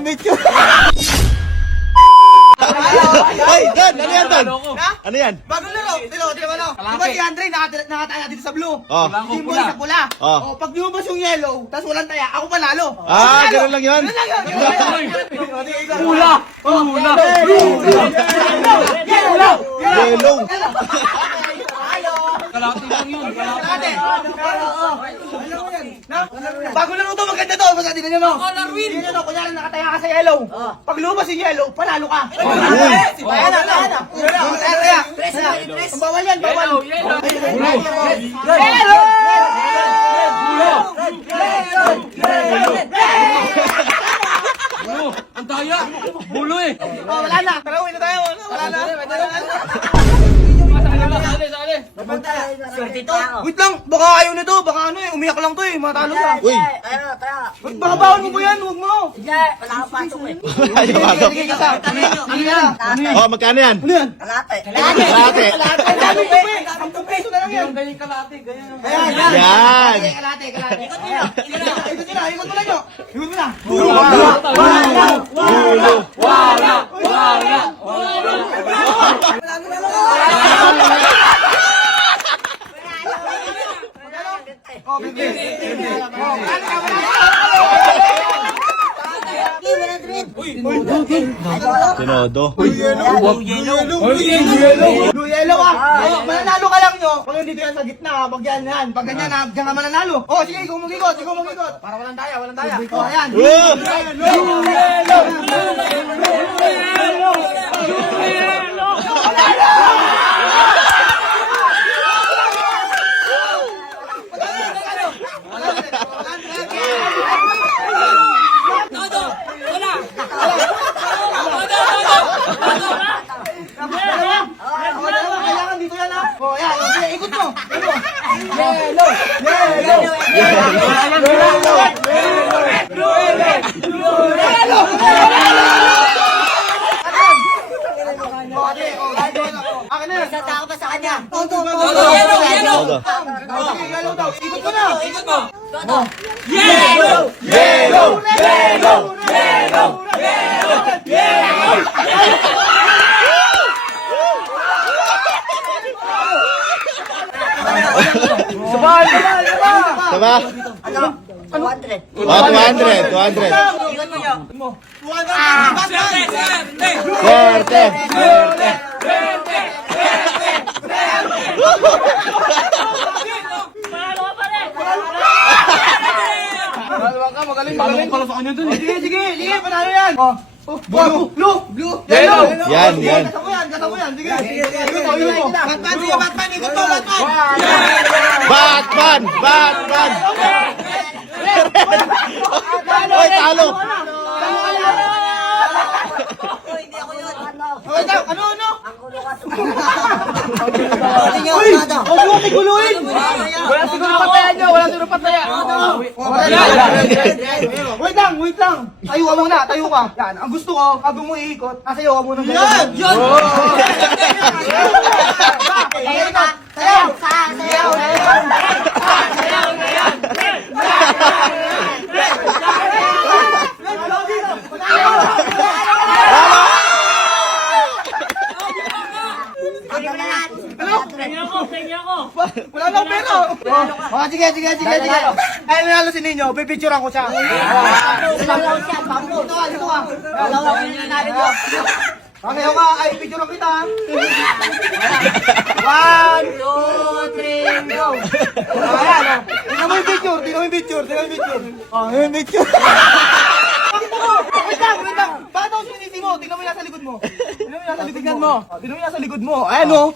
medyo. Ay, Dan! Ano yan, Dan? Ano yan? Bagong laro. Tino ano? Diba si Andre nakataya dito sa blue? Oh. Hindi mo sa pula. Oh. Pag lumabas yung yellow, tapos walang taya, ako panalo. Ah, ganun lang yun? Ganun lang yun. Pula! Pula! Yellow. Kalati lang yun. Kalate. Bagong laro to, maganda to. Basta tingnan nyo, no? Tingnan nyo, kunyari nakataya ka sa yellow. Pag lumabas yung yellow, panalo ka. Ayan na. Taya. Ang bawal yan, bawal. Ang daya! Bulo eh! Wala na. Tara, uwi na tayo. Wala na. Sali! Wait lang, baka ayaw nito. Baka ano eh, umiyak lang to eh. Matalo siya. Uy! Wait, baka bawal mo ba yan? Huwag mo. Ayaw, ayaw. Sige, isa. Ano yan? Oh, magkano yan? Ano yan? Kalate. Ang dami ko eh. 10 peso na lang yan. Ganyan kalati, ganyan. Ayan. Yan. Kalate. Ikot mo na. Ikot mo na. Tinodo. Blue yellow ah. Mananalo ka lang nyo. Pag dito yan sa gitna, pag yan. Pag ganyan na, diyan ka mananalo. Oh, sige, ikaw mag-ikot. Para walang daya. Oh, ayan. Kailangan dito yan ah. Oh, ayan. Okay, ikot mo. Akin na. Tatako pa sa kanya. Yellow daw. Ikot mo na. Diba? 200. Oh, 200. Ikot mo. Swerte. Magaling pala sa kanya dun eh. Sige, panalo yan. Blue. Yan. Gata mo yan. Sige. Ikot mo. Batman, ikot mo. Batman. Oy, talo. Hindi ako yun. Ano? Ang gulo ka. Uy! Huwag mo tiguluhin! Wala siguro pataya. Wait lang! Tayo ka muna, tayo ka. Yan, ang gusto ko, habang mo iikot, nasa iyo ka muna. Yan! Sayaw! Sayaw! Wala lang pera! Sige. Ay, nanalo si Ninyo, pipicturean ko siya. Dito ka. Okay, ay, picturean kita. 1, 2, 3, go! Ayan, tingnan mo yung picture. Oh, yung picture. Wait lang. Bakit ako sinisi mo? Tingnan mo yung nasa likod mo. Tingnan mo yung nasa likod mo. Ayan o.